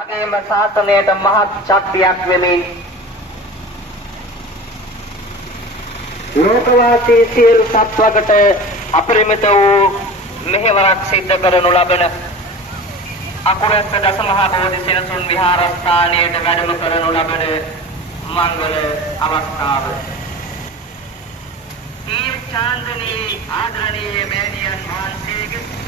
වගේම ශාසනයට මහත් ශක්තියක් වෙමින් ලෝකවාසී සියලු සත්වකට අපරිමිත වූ මෙහෙවරක් සිද්ධ කරනු ලබන අකුරැස්ස දසමහා බෝධිසෙනසුන් විහාරස්ථානයට වැඩම කරනු ලබන මංගල අවස්ථාව. ඊ චාන්දනී ආදරණීය මෑණියන් වහන්සේගේ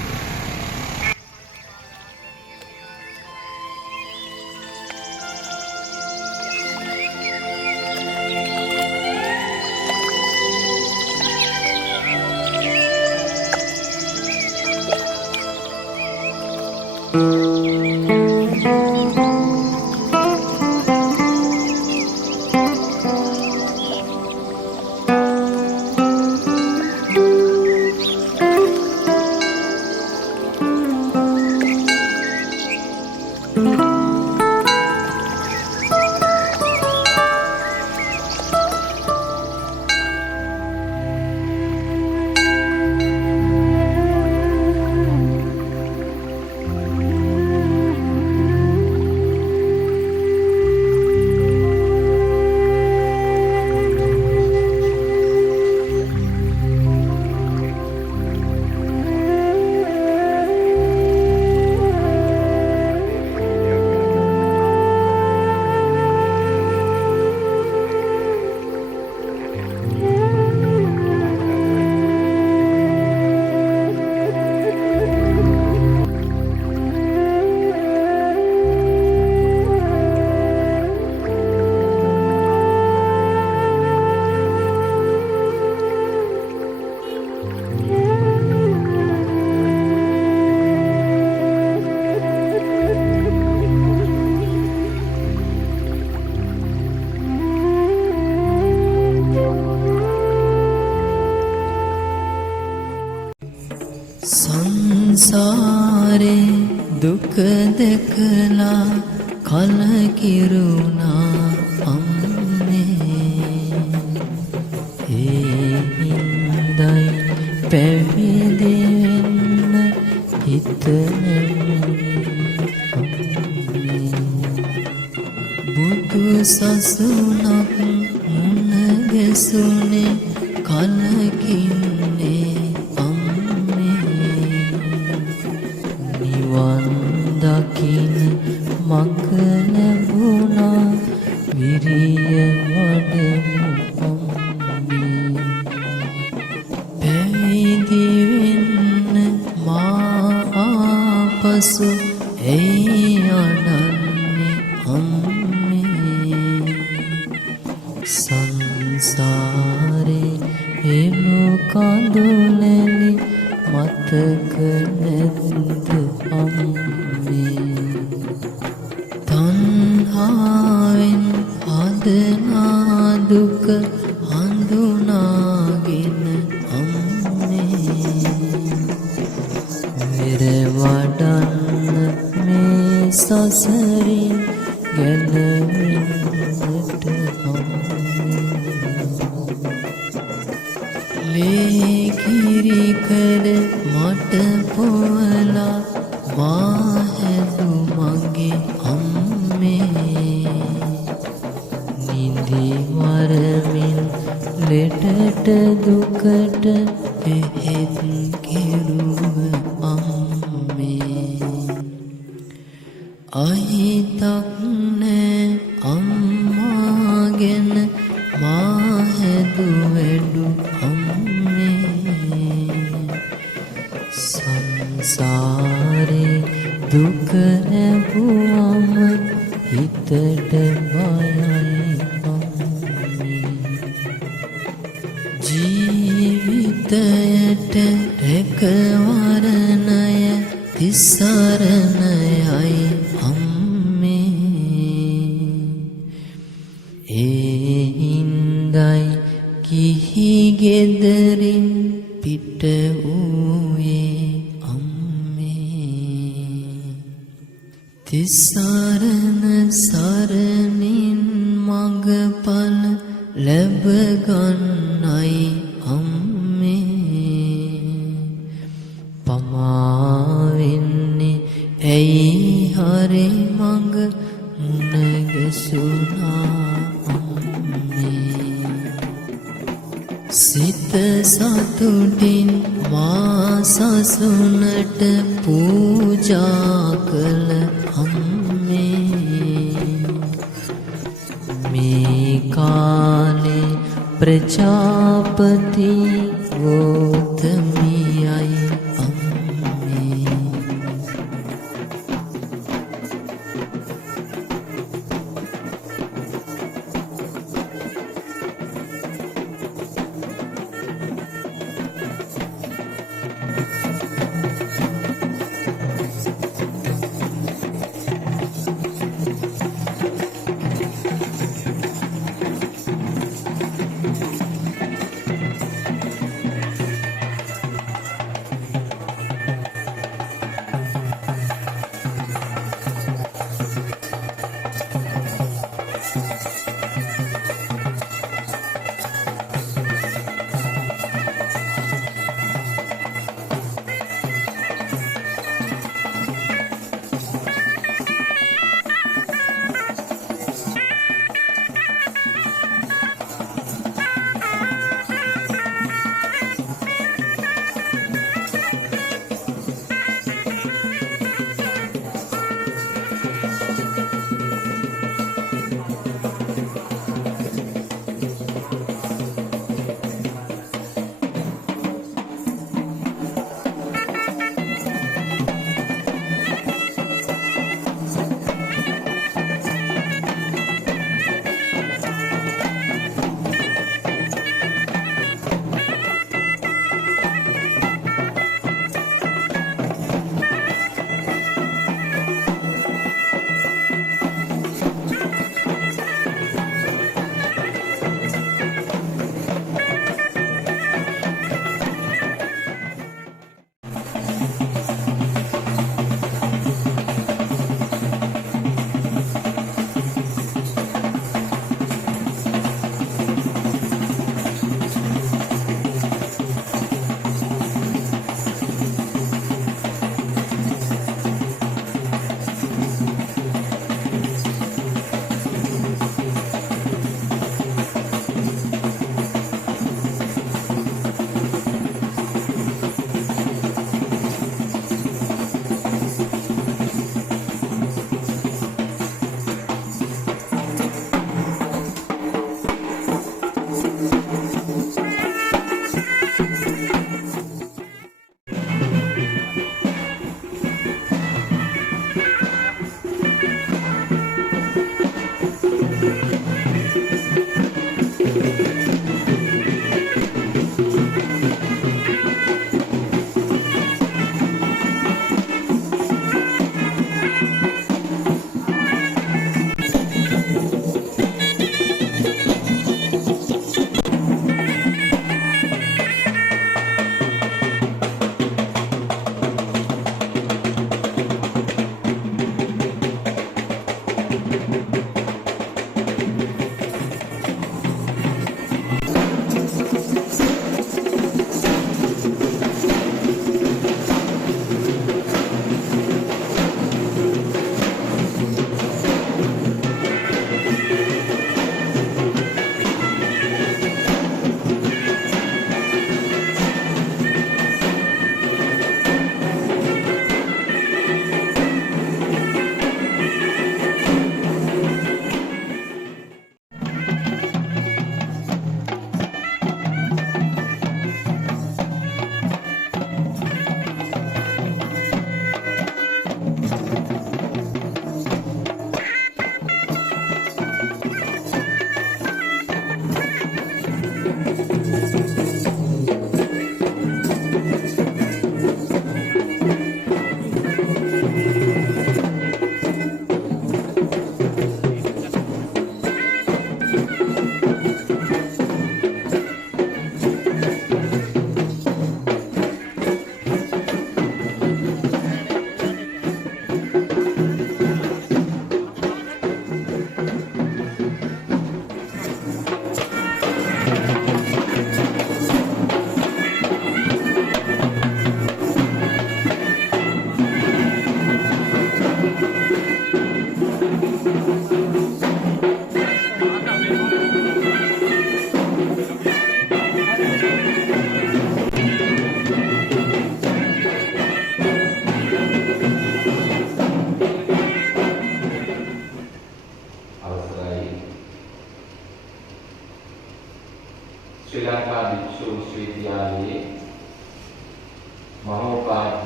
සංසාරේ දුක දැකලා කලකිරුණා අම්මේ ඒ හින්දයි පැවිදි වෙන්න හිතන්නේ බුදු සසුනක් මුණ ගැසුනේ කලකින්නේ දකින මඟ ලැබුණා විරිය වඩමු අම්මේ පැවිදි වෙන්න මා ආපසු එයි අඩන්නේ අම්මේ සංසාරේ එළු කඳුලැලි මතක නැද්ද අම්මේ තණ්හාවෙන් හදනා දුක හඳුනාගෙන අම්මේ මෙර වඩන්න මේ සසරින් ගැලවෙන්නට ලේ කිරි කර මට පොවලා මා හැදු මගේ අම්මේ නිදි වරමින් ලෙඩට දුකට බෙහෙත් කෙරුව අම්මේ අහිතක් නෑ අම්මා ගැන මා හැදු වැඩු සංසාරේ දුක ලැබුවම හිතට බයයි ජීවිතයට රැකවරණය තිසරණයයි අම්මේ ඒ හින්දයි කිහි ගෙදරින් පිට වූයේ තිසරණ සරණින් මඟඵල ලැබ ගන්නයි අම්මේ පමා වෙන්නේ ඇයි හරි මඟ සැනසුනා සිත සතුටින් මා සසුනට පූජා කළ අම්මේ මේ කාලේ ප්‍රජාපති ගෝතමියයි අම්මේ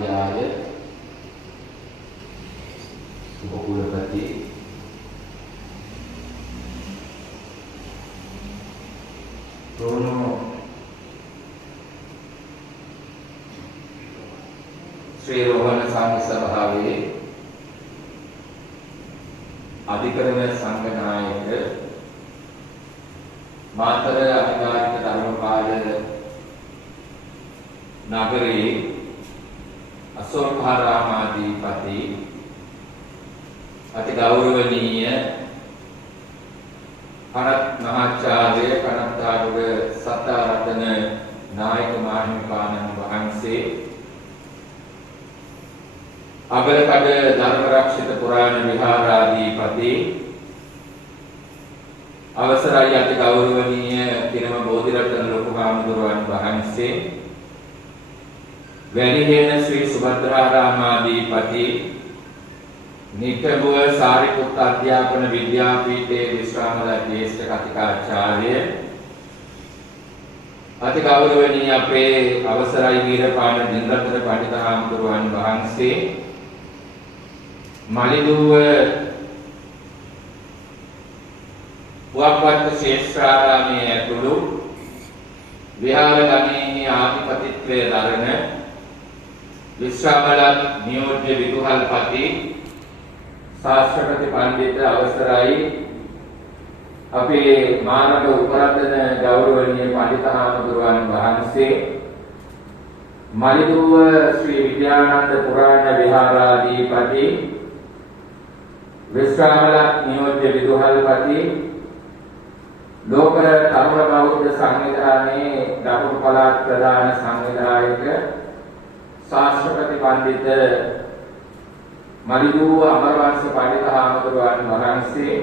මහාවිද්‍යාලය උපකුලපති රෝණෝ ශ්‍රී රෝහණ සංඝ සභාවේ අධිකරණ සංඝ නායක මාතර අධිකාරික ධර්මපාල නගරේ අසෝභාරාමාධිපති අති ගෞරවනීය පනත් මහාචාර්ය කනත්තාරුව සත්තාරතන නායක මාහිමිපාණන් වහන්සේ අගලකඩ ධර්මරක්ෂිත පුරාණ විහාරාධිපති අවසරයි අති ගෞරවනීය පිනම බෝධිරත්න ලොකු හාමුදුරුවන් වහන්සේ වැලිහෙන ශ්‍රී සුභද්‍රාරාමාධිපති නිකබුව සාරිපුත්ත අධ්‍යාපන විද්‍යාපීඨයේ විශ්‍රාමල ජ්‍යෙෂ්ඨ කතිකාචාර්ය අති ගෞරවනීය අපේ අවසරයි වීරපාන දිනරත්න පඬිත හාමුදුරුවන් වහන්සේ මලිදුව පුවක්පත් ශේෂ්ත්‍රාරාමයේ ඇතුළු විහාර ගමෙහි ආධිපතිත්වය දරන විශ්‍රාමල නියෝජ්‍ය විදුහල්පති ශාස්ත්‍රපති පඬිත අවසරයි අපේ මානව උපරතන ගෞරවනීය පඬිත හාමුදුරුවන් වහන්සේ මලිදුව ශ්‍රී විද්‍යානන්ද පුරාණ විහාරාධිපති විශ්‍රාමල නියෝජ්‍ය විදුහල්පති ලෝකර තරුණ බෞද්ධ සංවිධානයේ දකුණු පළාත් ප්‍රධාන සංවිධායක ශාස්ත්‍රපති පඬිත මලිදුව අමරවංශ පඬිත හාමුදුරුවන් වහන්සේ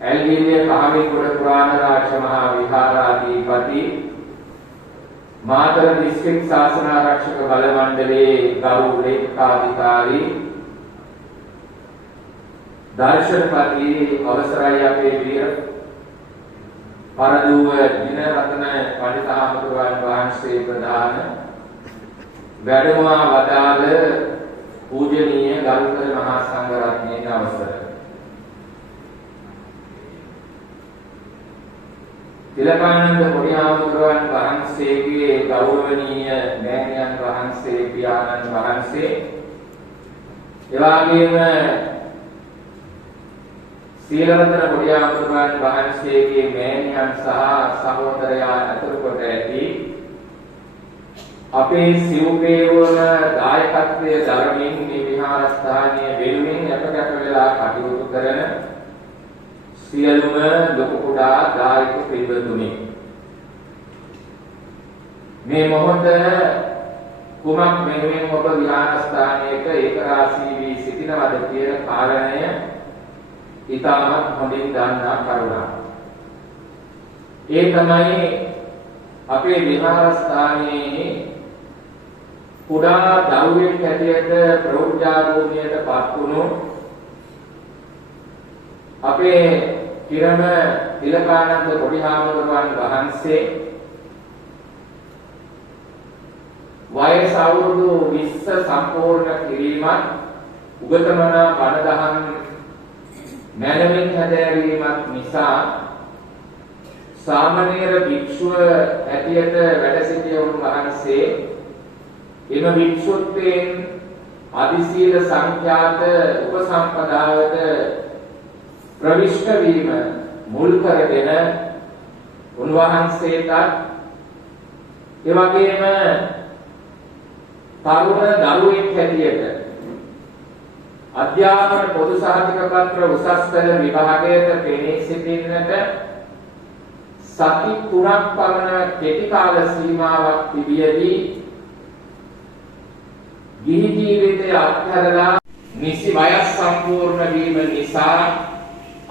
ඇල්ගිරිය කහමින්ගොඩ පුරාණ රාජ මහා විහාරාධිපති මාතර දිස්ත්‍රික් ශාසන ආරක්ෂක බල මණ්ඩලයේ ගරු ලේකකාධිකාරී දර්ශනපති අවසරයි අපේ වීර පරදුව දිනරත්න පඬිත හාමුදුරුවන් වහන්සේ ප්‍රදාන වැඩමවා වදාළ පූජනීය ගරුතර මහා සංඝ රත්නයේ අවසර තිලකානන්ද පොඩි හාමුදුරුවන් වහන්සේගේ ගෞරවනීය මෑණියන් වහන්සේ පියාණන් වහන්සේ එවාගෙම සීලරතන පොඩි හාමුදුරුවන් වහන්සේගේ මෑණියන් සහ සහෝදරයා ඇතුළු කොට ඇති අපේ සිව්පේවන දායකත්වයේ දරමින් මේ විහාරස්ථානයේ වෙනුවෙන් අපකට වෙලා කටයුතු කරන සියලුම ලොකු කුඩා දායක පිරිවතුනි මේ මොහොත කුමක් වෙනුවෙන් ඔබ විහාරස්ථානයක ඒකරාශී වී සිටිනවද කියන කාරණය ඉතාමත් හොඳින් දන්නා කරුණක්. ඒ තමයි අපේ විහාරස්ථානයේ කුඩා දරුවෙක් හැටියට ප්‍රෞಢ භූමියට පත් වුණු අපේ කිරණ තිලකානන්ද පොඩි හාමුදුරුවන් වහන්සේ වයස අවුරුදු 20 සම්පූර්ණ කිරීමත් උගතමනා බණ දහම් මැනවින් හැදෑරීමත් නිසා සාමණේර භික්ෂුව ඇටියට වැඩ සිටිය උන්වහන්සේ එම භික්ෂුත්වයෙන් අධිසීල සංඛ්‍යාත උපසම්පදාවට ප්‍රවිෂ්ඨ වීම මුල් කරගෙන උන්වහන්සේට එවැගේම තරුණ දරුවෙක් හැටියට අධ්‍යාපන පොදු සහතික පත්‍ර උසස් පෙළ විභාගයට පෙනී සිටින්නට සති 3ක් පමණ කෙටි කාල සීමාවක් තිබියදී ගිහි ජීවිතය අත්හැරලා නිසි වයස් සම්පූර්ණ වීම නිසා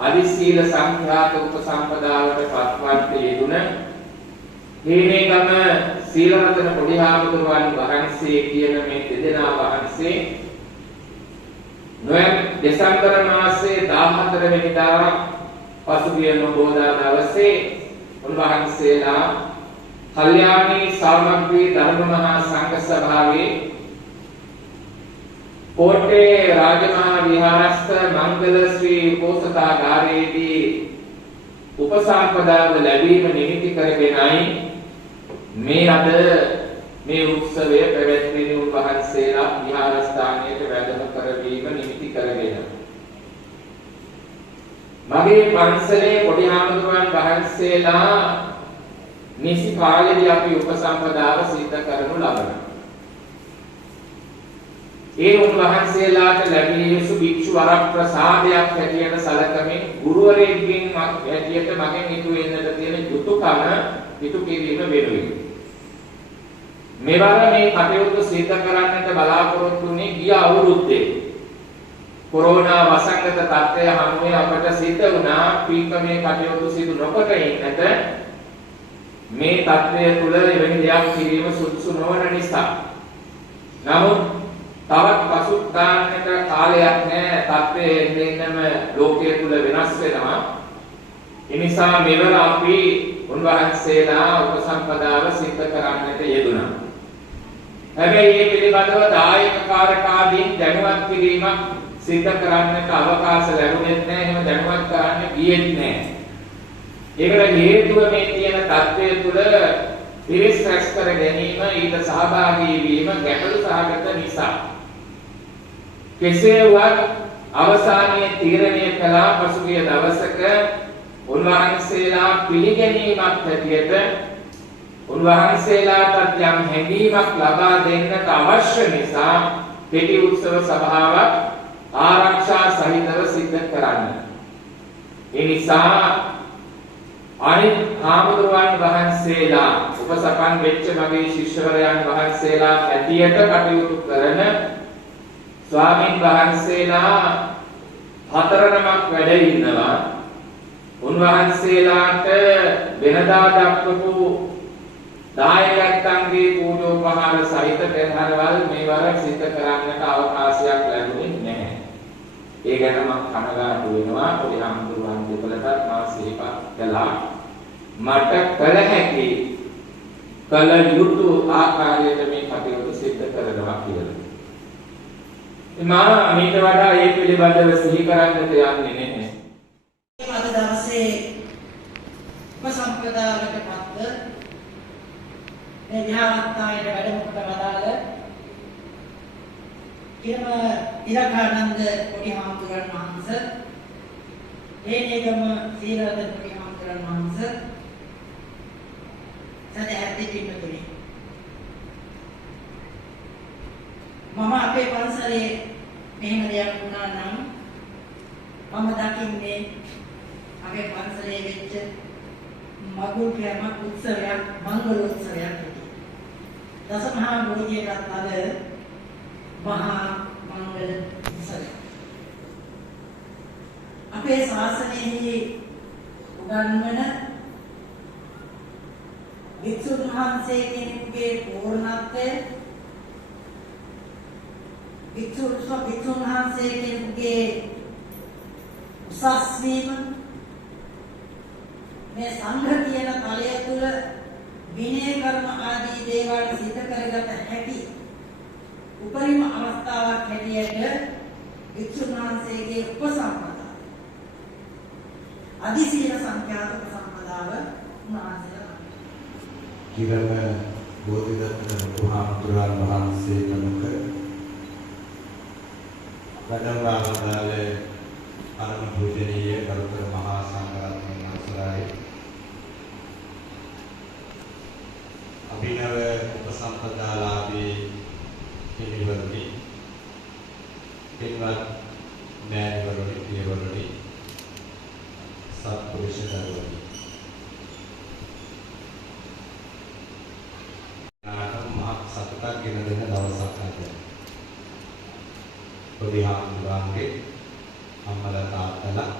අධිසීල සංඛ්‍යාත උපසම්පදාවට පත්වන්ට යෙදුන හේනේගම සීලරතන පොඩි හාමුදුරුවන් වහන්සේ කියන මේ දෙදෙනා වහන්සේ දෙසැම්බර් මාසයේ 14 වෙනිදා පසුගිය නොබෝදා දවසේ උන්වහන්සේලා කල්යාණී සාමග්‍රී ධර්ම මහා සංඝ සභාවේ कोटे राजमहा विहारस्थ मंगल श्री उपोसथागारेදී උපසම්පදාව ලැබීම නිමිති කරගෙනයි මේ අද මේ උත්සවය පැවැත්වෙන උන්වහන්සේලා විහාරස්ථානයට වැඩම කරවීම නිමිති කරගෙන මගේ පන්සලේ පොඩි හාමුදුරුවන් වහන්සේලා නිසි කාලෙදී අපි උපසම්පදාව සිද්ධ කරනු ලබනවා. ඒ උන්වහන්සේලාට ලැබිය යුතු භික්ෂු වර ප්‍රසාදයක් හැටියට සැලකමින් ගුරුවරයෙක්ගෙන් හැටියට මගෙන් ඉටු වෙන්නට තියෙන යුතුයකම ඉටු කිරීම වෙනුවෙන් මෙවර මේ කටයුතු සිද්ධ කරන්නට බලාපොරොත්තු වුණේ ගිය අවුරුද්දේ කොරෝනා වසංගත තත්ත්වය හමුවේ අපට සිද්ධ වුණා පීකමේ කටයුතු සිදු නොකොට ඉන්නට මේ තත්ත්වය තුළ එවැනි දෙයක් කිරීම සුදුසු නොවන නිසා. නමුත් තවත් පසුකාලයක කාලයක් නැහැ තත්ත්වය එන්නෙම ලෝකයේ තුල වෙනස් වෙනවා. ඒ නිසා මෙවර අපි උන්වහන්සේලා උපසම්පදාව සිද්ධ කරන්නට යෙදුණා. හැබැයි මේ පිළිබඳව දායකකාරකාදීන් දැනුවත් කිරීමක් සිද්ධ කරන්නට අවකාශ ලැබුණෙත් නැහැ. එහෙම දැනුවත් කරන්න ගියෙත් නැහැ. ඒකට හේතුව මේ තියෙන තත්ත්වය තුළ පිරිස් රැස් කර ගැනීම ඊට සහභාගී වීම ගැටලු සහගත නිසා. කෙසේ වුවත් අවසානයේ තීරණය කළා පසුගිය දවසක උන්වහන්සේලා පිළිගැනීමක් හැටියට උන්වහන්සේලාට යම් හැඟීමක් ලබා දෙන්නට අවශ්‍ය නිසා කෙටි උත්සව සභාවක් ආරක්ෂා සහිතව සිද්ධ කරන්න. ඒ නිසා අනිත් හාමුදුරුවන් වහන්සේලා උපසපන් වෙච්ච මගේ ශිෂ්‍යවරයන් වහන්සේලා හැටියට කටයුතු කරන ස්වාමීන් වහන්සේලා 4 නමක් වැඩ ඉන්නවා. උන්වහන්සේලාට වෙනදා දක්වපු දායකයන්ගේ පූජෝපහාර සහිත පෙරහැරවල් මේවර සිද්ධ කරන්නට අවකාශයක් ලැබුණේ නැහැ. ඒ ගැන මම කනගාටු වෙනවා. පොඩි හාමුදුරුවන් දෙපළටත් මා සිහිපත් කළා. මට කළ හැකි කළ යුතු ආකාරයට මේ කටයුතු සිද්ධ කරනවා කියලා. මා මේට වඩා ඒ පිළිබඳව සිහි කරන්නට යන්නේ නැහැ. අද දවසේ උපසම්පදාවට පත්ව මේ විහාරස්ථානයේ වැඩම කොට වදාළ ඉලකානන්ද පොඩි හාමුදුරන් වහන්සේ, හේනේගම සීලවද පොඩි හාමුදුරන් වහන්සේ, සදහැති පින්තුනි, මම අපේ පන්සලේ මෙහෙම දෙයක් වුණා නම් මම දකින්නේ අපේ පන්සලේ වෙච්ච මගුල් කැමක් උත්සවයක්, මංගල උත්සවයක්. දසමහා බෝධියටත් අද මහා මංගල උත්සවය. අපේ ශාසනයේ උගන්වන වික්ෂුන් වහන්සේ කෙනෙකුගේ පූර්ණත්වය, වික්ෂුන් වහන්සේ කෙනෙකුගේ උසස් වීම, මේ සංඝ කියන තලය තුළ විනය කර්ම ආදී දේවල් සිදු කරගත හැකි උපරිම අවස්ථාවක් හැටියට වික්ෂුන් වහන්සේගේ උපසම්පදාව, අධිසීල සංඛ්‍යාත උපසම්පදාව උන්වහන්සේලා කිරම බෝධිදත්ත බුදුහාමුදුරන් වහන්සේ නමක වැඩමවදාලේ පරම පූජනීය ගරුතර මහා සංඝරත්නයන් වහන්සේලායි අභිනව උපසම්පදාලාභී පිළිවෙලටි පින්වත් මෑණිවරුනි, පියවරුනි, සත්පුරුෂ දරුවනි, මහත් සතුටක් ගෙන දෙන දවසක් අද. පොඩි හාමුදුරන්ගේ අම්මලා තාත්තලා,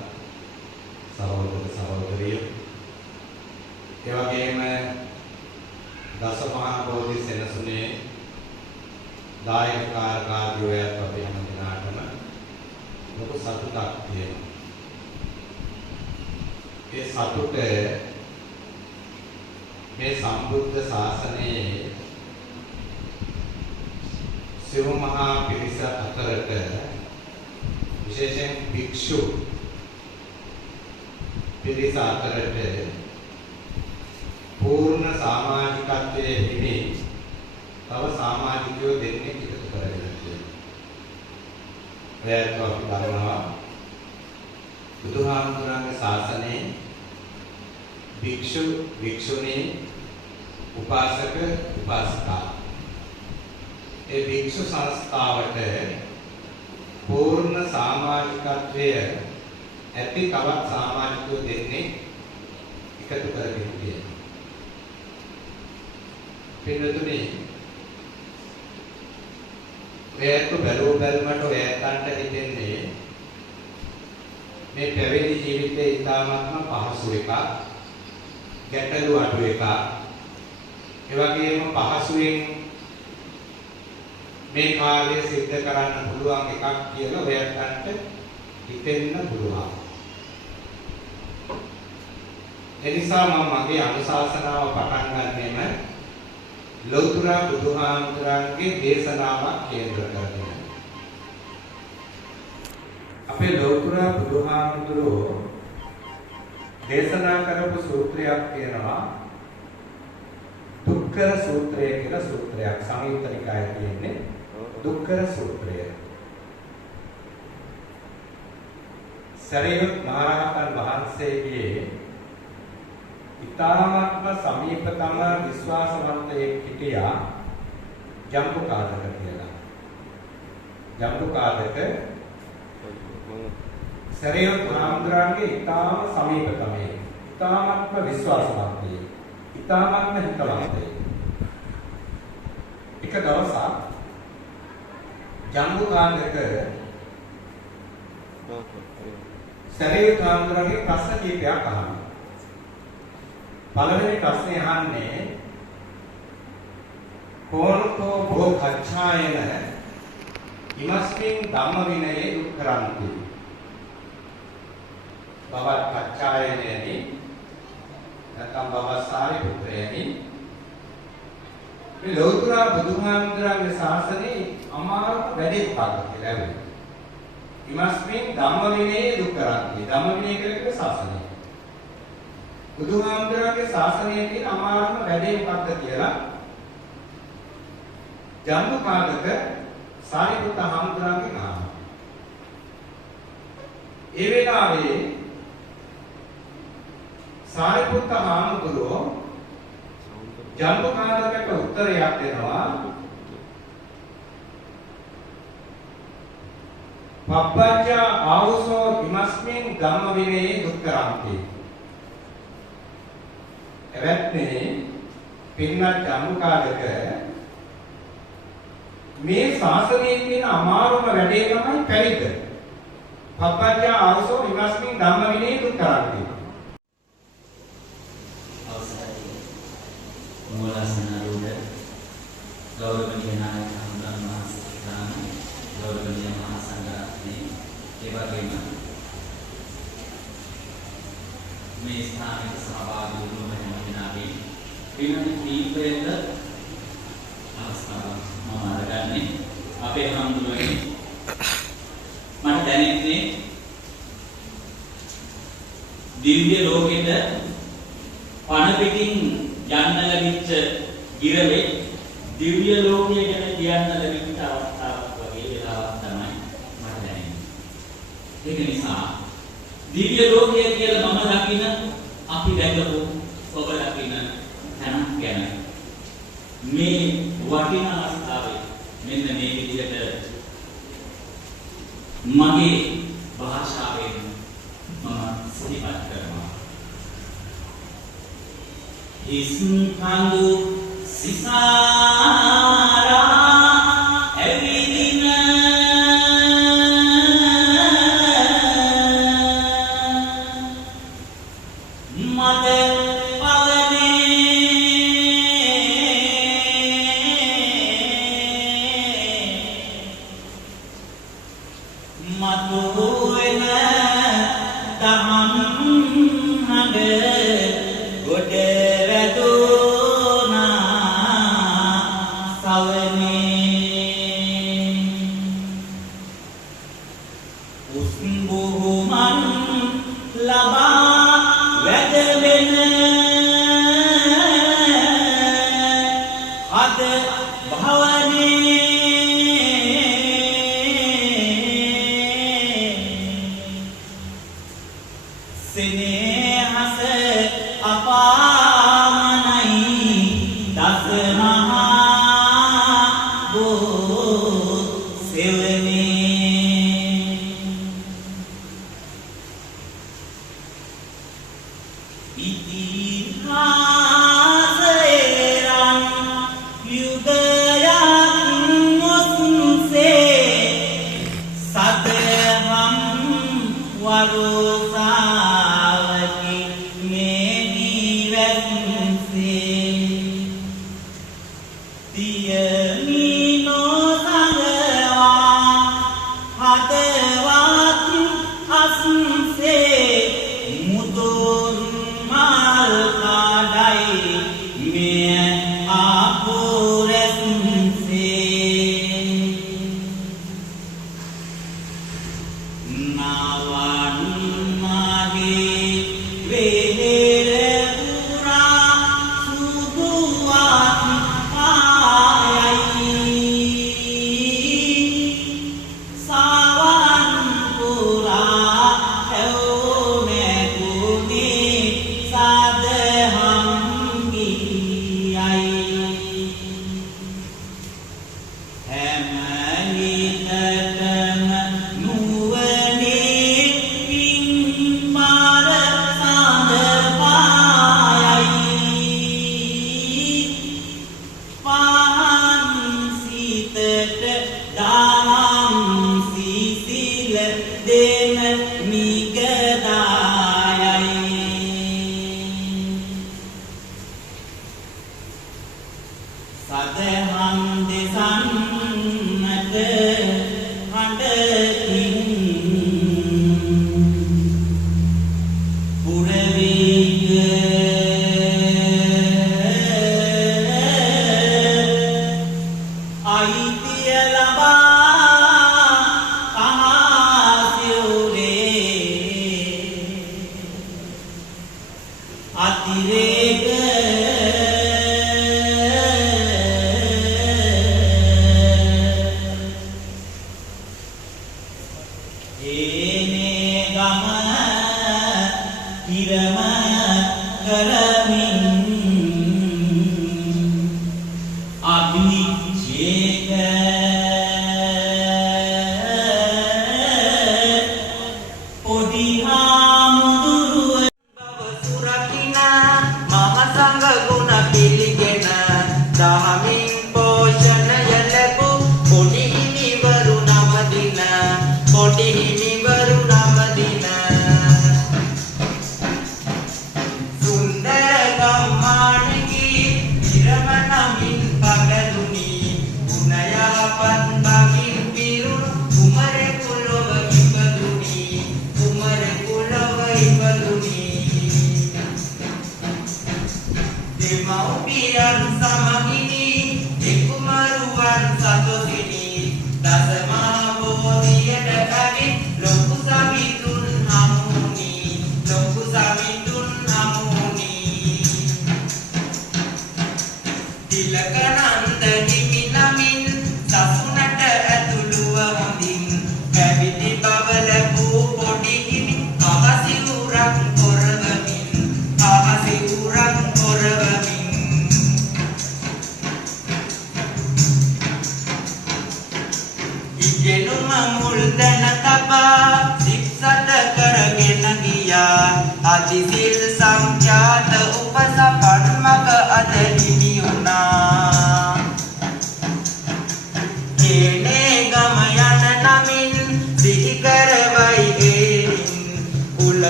සහෝදර සහෝදරියෝ, ඒ වගේම දසමහා බෝධි සෙනසුනේ දායකකාරකාදියෝයත් අපි හැම දිනාටම ලොකු සතුටක් තියෙනවා. ඒ සතුට මේ සම්බුද්ධ ශාසනයේ සිව් මහා පිරිස අතරට විශේෂයෙන් භික්ෂු පිරිස අතරට පූර්ණ සමාජිකත්වයේ හිමි තව සමාජිකයෝ දෙන්නේ එකතු කරගෙන තියෙනවා. එයත් අපි බලනවා බුදුහාමුදුරන්ගේ ශාසනයේ භික්ෂු භික්ෂුණී උපාසක උපාසිකා ඒ භික්ෂු සංස්ථාවට පූර්ණ සමාජිකත්වය ඇති තවත් සමාජිකයෝ දෙන්නේ එකතු කරගෙන තියෙනවා. පින්නතුනි ඔයත් බැලුව බැලමට ඔයත්න්ට හිතෙන්නේ මේ පැවිදි ජීවිතේ ඉතාමත්ම පහසු එකක්, ගැටලු අඩු එකක්, ඒ වගේම පහසුවෙන් මේ කාර්යය සිද්ධ කරන්න පුළුවන් එකක් කියලා ඔයත්න්ට හිතෙන්න පුළුවන්. එනිසා මම මගේ අනුශාසනාව පටන් ගන්නෙම ලෞතර බුදුහාමුදුරන්ගේ දේශනාවක් කේන්ද්‍ර කරගෙන. අපේ ලෞතර බුදුහාමුදුරෝ දේශනා කරපු සූත්‍රයක් තියෙනවා දුක්ඛර සූත්‍රය කියලා සූත්‍රයක්. සංයුත්ත නිකායේ තියෙන්නේ දුක්ඛර සූත්‍රය. සරියුත් මහරහතන් වහන්සේගේ ඉතාමත්ම සමීපතම විශ්වාසවන්තයෙක් හිටියා ජම්බුකාදක කියලා. ජම්බුකාදක සරියුත් මහරහතන්ගේ ඉතාම සමීපතමයි. ඉතාමත්ම විශ්වාසවන්තයෙක්. ඉතාමත්ම හිතවන්තයෙක්. එක දවසක් ජම්බුකාදක සරියුත් මහරහතන්ගේ ප්‍රශ්න කීපයක් අහනවා. පළවෙනි ප්‍රශ්නේ අහන්නේ කෝණතෝ භෝ කච්ඡායන ඉමස්මින් ධම්ම විනයේ දුක්ඛරන්ති. බවත් කච්ඡායනයනි නැත්නම් බවස්සාරි පුත්‍රයනි මේ ලෞතර බුදුහාමුදුරන්ගේ ශාසනයේ අමාරු වැඩේ පාඩක කියලා ඇහුවා. ඉමස්මින් ධම්ම විනයේ දුක්ඛරන්ති. ධම්ම විනය කියන්නේ ශාසනය. බුදුහාමුදුරන්ගේ ශාසනයේ තියෙන අමාරුම වැඩේ මොකක්ද කියලා ජම්බුකාදක සාරිපුත්ත හාමුදුරන්ගෙන් අහනවා. ඒ වෙලාවේ සාරිපුත්ත හාමුදුරුවෝ ජම්බුකාදකට උත්තරයක් දෙනවා. පබ්බජ්ජා ආවුසෝ ඉමස්මින් ධම්ම විනයේ දුක්ඛරන්ති. එවත්නේ පින්වත් ජම්බුකාදක මේ ශාසනයේ තියෙන අමාරුම වැඩේ තමයි පැවිද්ද. පබ්බජ්ජා ආවුසෝ ඉමස්මින් ධම්ම විනයේ දුක්ඛරන්ති. මූලාසනාරූඪ ගෞරවනීය නායක හඳුන්වන මහසංඝරත්නය, ගෞරවනීය මහා සංඝරත්නය, ඒ වගේම මේ ස්ථානයේ සහභාගී වුණු හැම දෙනාගේ පින්වත් දීපේන්ද අවස්ථාව මම අරගන්නේ. අපේ හඳුන්වන්නේ මට දැනෙන්නේ දිව්‍ය ලෝකෙට පණ පිටින් යන්න ලැබිච්ච ගිරවේ දිව්‍ය ලෝකයට කියන්න ලැබිච්ච අවස්ථාවක් වගේ වෙලාවක් තමයි මට දැනෙන්නේ. ඒක නිසා දිව්‍ය ලෝකය කියලා මම දකින අපි දැකපු ඔබ දකින තැනක් ගැන මේ වටිනා අවස්ථාවේ මෙන්න මේ විදිහට මගේ භාෂාවෙන් මම සිහිපත් කරනවා. ඉස්කන්දු සිසාරා එවිදින මත මතුවෙන දහම් හඬ ගොඩ වැදුනා සවනේ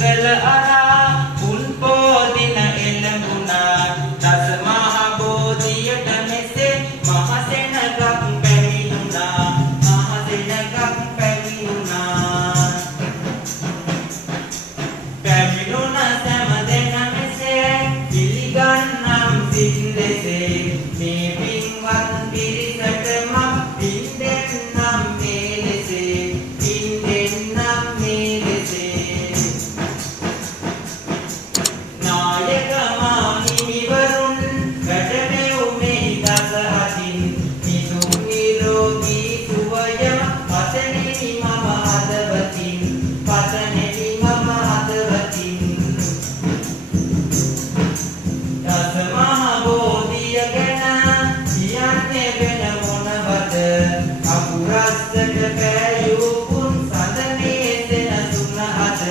පිළිවෙල අරා උන් පොදින එළඹුණා දස මහ බෝධියට මෙසේ මහ සෙනගක් පැමිණුණා මහ සෙනගක් පැමිණුණා පැමිණුණ සෑම දෙන මෙසේ පිළිගන්නම් සිත් දෙසේ මේ පින්වත් පිරිසටම පින් දෙන්නම් මේ දෙසේ පින් දෙන්නම් මේ දෙසේ නායක මාහිමිවරුන් වැඩමෙව් මේ දස අතින් නිදුක් නිරෝගී සුවය පතනෙමි මම හදවතින් පතනෙමි මම හදවතින් දස මහ බෝධිය ගැන කියන්නේ වෙන මොනවද අකුරස්සට පෑයූ පුන් සදනේ සෙනසුන අද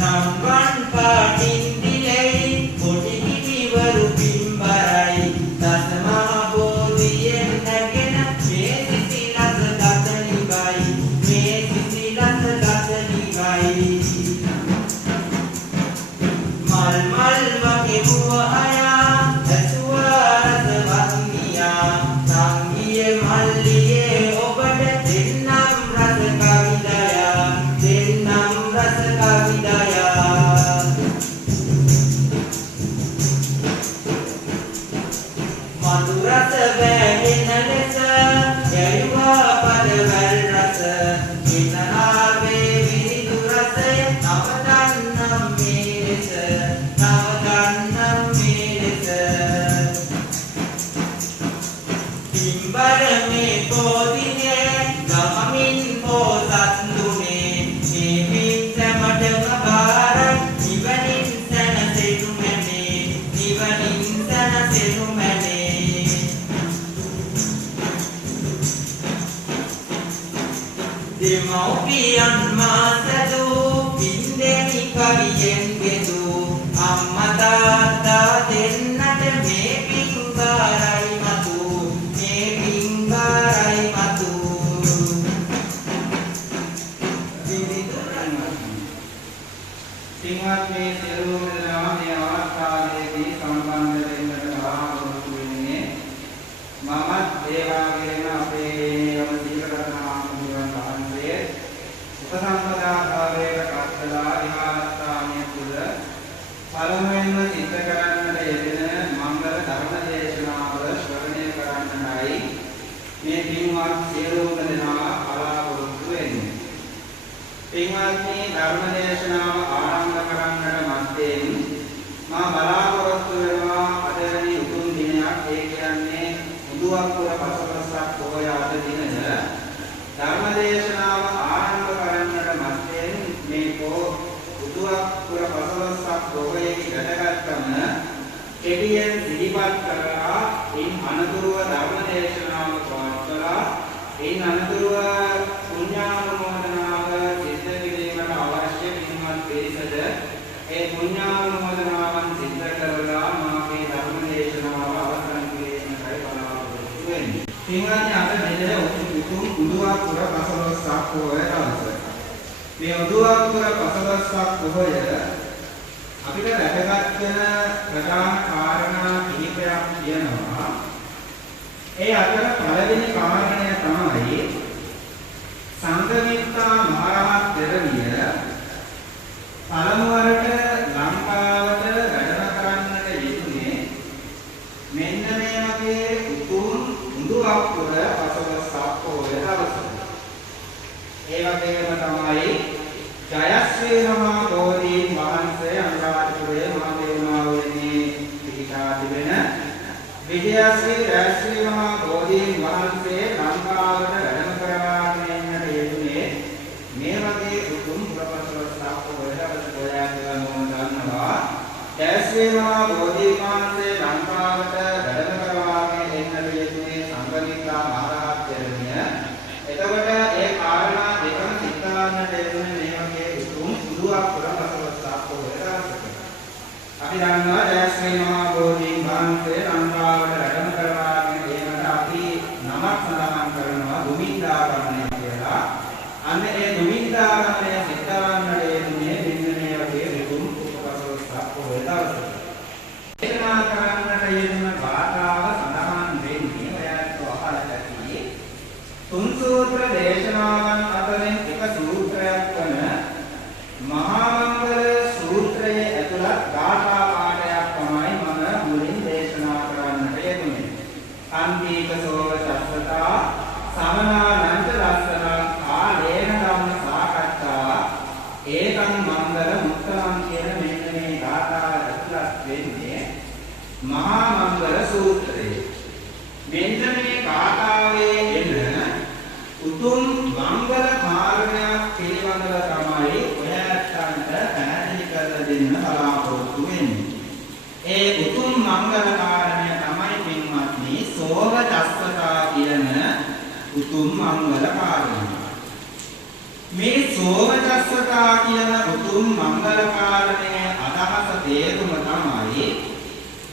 රම්වන් පාටින් දිලෙයි පොඩි කිවිවරු පින්බරයි දස මහ බෝධියෙන් නැගෙන මේ සිසිලස ගතලිවයි මේ සිසිලස ගතලිවයි මල් මල් වගේ මුව අයා ඇසුවා රසවත් මියා සංගියේ මල්ලියේ ඔබට දෙන්නම් රස කවිදයා දෙන්නම් රස කවිදයා මధు රස වැගෙන ලෙස යැයුවා පදවැල් රස හිත ආවේ විරිදු රසය නවතන්නම් මේ ලෙස නවතන්නම් මේ ලෙස පින්බර මේ පොදිනේ ගමමින් පොසත් දුනේ මේ පින් සැමටම බාරයි නිවනින් සැනසෙනු මැනේ නිවනින් සැනසෙනු මැනේ දෙමව්පියන් මා සැදූ පින්දෙමි කවියෙන් ගෙදූ අම්මා තාත්තා දෙන්නට මේ පින්බරයි මතු මේ පින්බරයි මතු පින්වත් මේ සියලුම දෙනා මේ අවස්ථාවේදී සම්බන්ධ වෙන්නට බලාපොරොත්තු වෙන්නේ මමත් ඒ වගේම අපේ යම දීපරත්න මහත්මයාණන් වහන්සේ උපසම්පදා කාර්යයට පත්වලා විහාරස්ථානය තුල පළමුවෙන්ම සිද්ධ කරන්නට යෙදෙන මංගල ධර්ම දේශනාව ශ්‍රවණය කරන්නයි මේ පින්වත් සියලුම දෙනා බලාපොරොත්තු වෙන්නේ. පින්වත්නි ධර්ම දේශනාව ආරම්භ කරන්නට මත්තෙන් මා බලාපොරොත්තු වෙනවා අද වෙනි උතුම් දිනයක් ඒ කියන්නේ උදුවක්පුර පසළොස්වක පොහොය අද දිනද ධර්ම දේශනාව ආරම්භ කරන්නට මත්තෙන් මේ උදුවක්පුර පසළොස්වක පොහොයේ ගැටගත්කම කෙටියෙන් සිහිපත් කරලා ඉන් අනතුරුව ධර්ම දේශනාව පවත්වලා ඉන් අනතුරුව පුණ්‍යානුමෝදනාව සිද්ධ කිරීමට අවශ්‍ය පින්වත් පිරිසද ඒ පුණ්‍යානුමෝදනාවන් සිද්ධ කරලා මාගේ ධර්ම දේශනාව අවසන් කිරීමටයි බලාපොරොත්තු වෙන්නේ. පින්වත්නි අද මෙතන උතුම් උදුවක්පුර පසළොස්වක පොහොය දවස. මේ උදුවක්පුර පසළොස්වක පොහොය අපිට වැදගත් වෙන ප්‍රධාන කාරණා කිහිපයක් තියෙනවා. ඒ අතර පළවෙනි කාරණය තමයි සංඝමිත්තා මහරහත් තෙරණිය පළමුවරට ලංකාවට වැඩම කරන්නට යෙදුනේ මෙන්න මේ වගේ උතුම් උදුවක්පුර පසළොස්වක පොහොය දවසේ. ඒ වගේම තමයි ජයශ්‍රී මහා බෝධීන් වහන්සේ අනුරාධපුරයේ මහදේවනාවෙන්නේ පිහිටා තිබෙන විජයශ්‍රී ජයශ්‍රී මහා බෝධීන් වහන්සේ ලංකාවට වැඩම කරවාගෙන එන්නට යෙදුනේ මේ වගේ උතුම් පුරපසළොස්වක පොහොය දවසේ දන්නවා. ජයශ්‍රී මහා බෝධීන් වහන්සේ ලංකාවට වැඩම කරවාගෙන එන්නට යෙදුනේ සංඝමිත්තා මහරහත් තෙරණිය. එතකොට ඒ කාරණා දෙකම සිතාන්නට යෙදුනේ මේ වගේ උතුම් උදුවක්පුර පසළොස්වක පොහොය දවසේ. අපි දන්නවා ජයශ්‍රී මහා බෝධීන් වහන්සේ ලංකාවට වැඩම කරවාගෙන ඒකට අපි නමක් සඳහන් කරනවා දුමින්දාගමනය කියලා. අන්න ඒ දුමින්දාගමනය තුන් සූත්‍ර දේශනාවන් අතරින් එක සූත්‍රයක් වන මහා මංගල සූත්‍රයේ ඇතුළත් ගාථා පාඨයක් තමයි මම මුලින් දේශනා කරන්නට යෙදුනේ. අන්තික සෝව සස්සතා සමනානන්ත ලස්සනං කාලේන ධම්ම සාකච්ඡා ඒකං මංගල මුත්තමං කියන මෙන්න මේ ගාථා ඇතුළත් වෙන්නේ මහා මංගල සූත්‍රයේ. මෙන්න මේ ගාථාවේ එන උතුම් මංගල කාරණයක් පිළිබඳව තමයි ඔයයන්ට පැහැදිලි කරලා දෙන්න බලාපොරොත්තු වෙන්නේ. ඒ උතුම් මංගල කාරණය තමයි පින්වත්නි සෝව දස්සතා කියන උතුම් මංගල කාරණය. මේ සෝව දස්සතා කියන උතුම් මංගල කාරණයේ අදහස තේරුම තමයි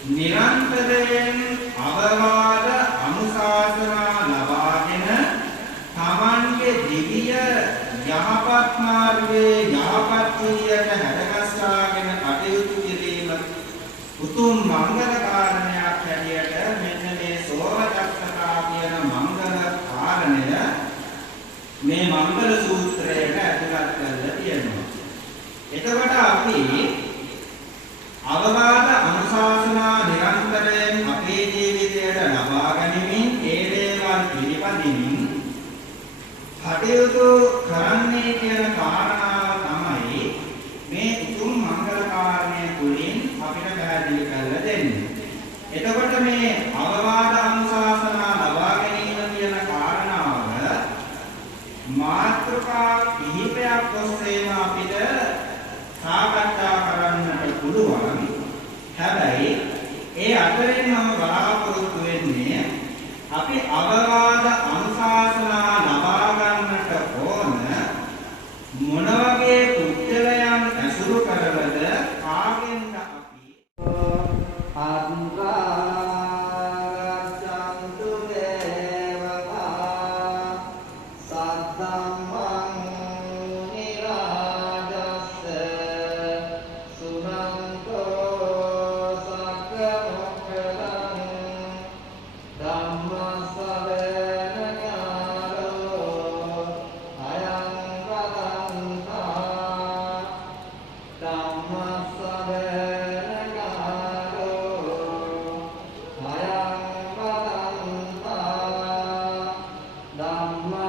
නිරන්තරයෙන් අවවාද අනුශාසනා ලබාගෙන තමන්ගේ දිවිය යහපත් මාර්ගයේ යහපත් ක්‍රියාවට හැඩගස්වාගෙන කටයුතු කිරීම උතුම් මංගල කාරණයක් හැටියට මෙන්න මේ සෝවදස්සතා කියන මංගල කාරණය මේ මංගල සූත්‍රයට ඇතුළත් කරලා තියෙනවා. එතකොට අපි අවවාද අනුශාසනා නිරන්තරයෙන් අපේ ජීවිතයට ලබා ගැනීමෙන් ඒ දේවල් පිළිපදිමින් කටයුතු කරන්නේ කියන කාරණාව තමයි මේ උතුම් මංගල කාරණය තුළින් අපිට පැහැදිලි කරලා දෙන්නේ. එතකොට මේ අවවාද අනුශාසනා ලබා ගැනීම කියන කාරණාව මාත්‍රකා කිහිපයක් ඔස්සේම අපිට සාකච්ඡා කරන්නට පුළුවන්. හැබැයි ඒ අතරින් මම බලාපොරොත්තු වෙන්නේ අපි අවවාද අනුශාසනා ලබා ගන්නට ඕන මොන වගේ පුද්ගලයන් ඇසුරු කරවද කාගෙන්ද අපි අන්තරාගතන්තු දේවතා සද්දම්මං නිරාජස්ස සුනන්තෝ සක්කමොක්ඛදං ධම්මස්සවේන ඥානෝ අයං වදන්තා ධම්මස්සවේන ඥානෝ අයං වදන්තා ධම්ම